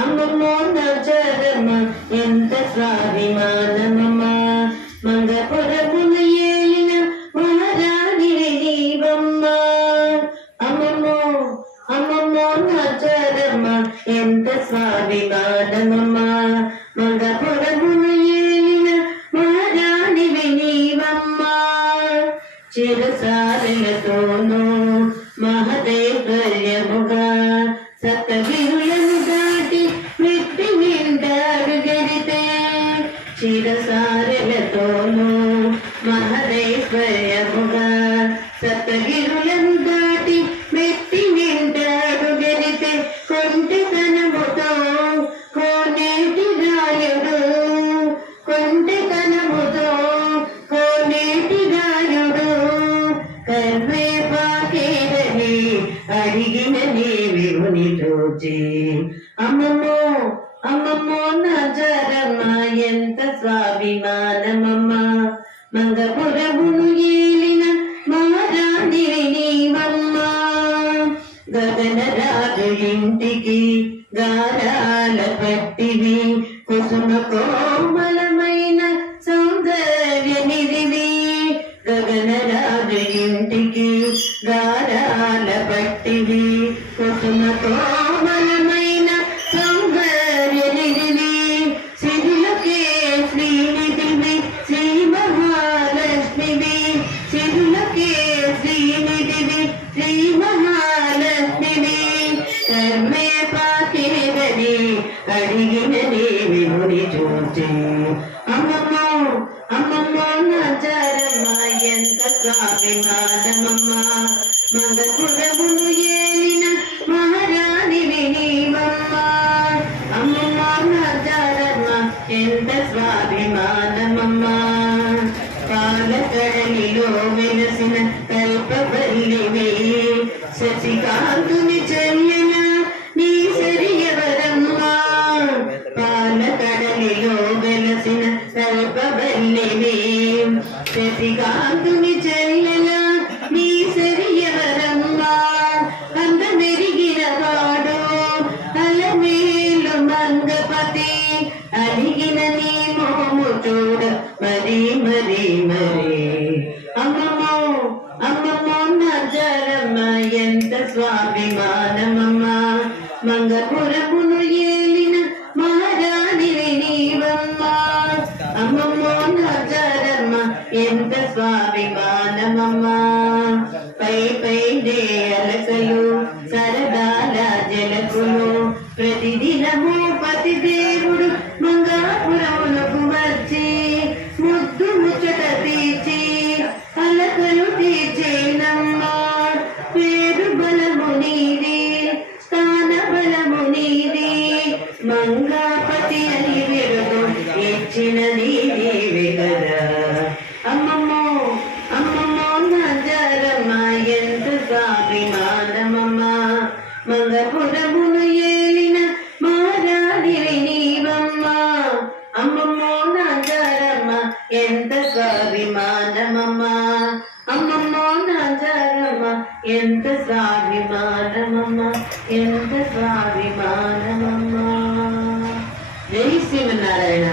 అమ్మమ్మో నజరమ్మ ఎంత స్వాభిమానమమ్మ మంగపురమును ఏలిన మహారాణి నీవమ్మ అమ్మమ్మో నజరమ్మ ఎంత స్వాభిమానమమ్మ మంగపురమును ఏలిన మహారాణి నీవమ్మ చిరసారలతోనూ మహదేవల్యముగా సప్తగిరులను దాటి మెట్టి నిండాడు గడితే చిరసారలతోనూ మహదేవల్యముగా సప్తగిరులను దాటి మెట్టి నిండాడు గడితే కొంటెతనముతో కోనేటి రాయుడు కొంటెతనముతో కోనేటి రాయుడు కర్వేపాకేరని అడిగిన నీవిని చూచి అమ్మమ్మో నజరమ్మ ఎంత స్వాభిమానమమ్మ మంగపురమును ఏలిన మహారాణి నీవమ్మ గగనరాజు ఇంటికి గారాల పట్టివి కుసుమ కోమలమైన సౌందర్య నిధివి గగనరాజు ఇంటికి గారాల పట్టివి కుసుమ కోమలమైన సౌందర్య నిధివి సిరులకే శ్రీనిధివి శ్రీ మహాలక్ష్మివి సిరులకే శ్రీనిధివి శ్రీ మహాలక్ష్మివి కర్మే పాకేరని అడిగిన నీవిని చూచి అమ్మమ్మో నజరమ్మ ఎంత స్వాభిమానమమ్మ మంగపురమును ఏలిన మహారాణి నీవమ్మ అమ్మమ్మో నజరమ్మ ఎంత స్వాభిమానమమ్మ పాలకడలిలో వెలసిన కల్పవల్లివి శశికాంతుని చెల్లెన నీ సరియవరమ్మ పాలకడలిలో వెలసిన కల్పవల్లివి శశికాంతుని చెల్లెన నీ సరియవరమ్మ అందమెరిగిన వాడు అలమేలు మంగపతి అలిగిన నీ మోము చూడ మరి అమ్మమ్మో నజరమ్మ ఎంత స్వాభిమానమమ్మ మంగపురమును ఏలిన మహారాణి నీవమ్మ అమ్మమ్మో నజరమ్మ ఎంత స్వాభిమానమమ్మ పై అలకలు సరదాల జలకులు ప్రతిదినము పతి దేవుడు మంగాపురములకు వచ్చి ముద్దు ముచ్చట తీర్చి అలకలు తీర్చేనమ్మ పేరు బలము నీది స్థాన బలము నీది మంగాపతి అని విరుదు ఇచ్చిన నీవే కదా అమ్మమ్మో నజరమ్మ ఎంత స్వాభిమానమమ్మ మంగపురమును ఏలిన మహారాణి నీవమ్మ అమ్మమ్మో నజరమ్మ ఎంత స్వాభిమానమమ్మ అమ్మమ్మో నజరమ్మ ఎంత స్వాభిమానమమ్మ ఎంత స్వాభిమానమమ్మ జై శ్రీమన్నారాయణ.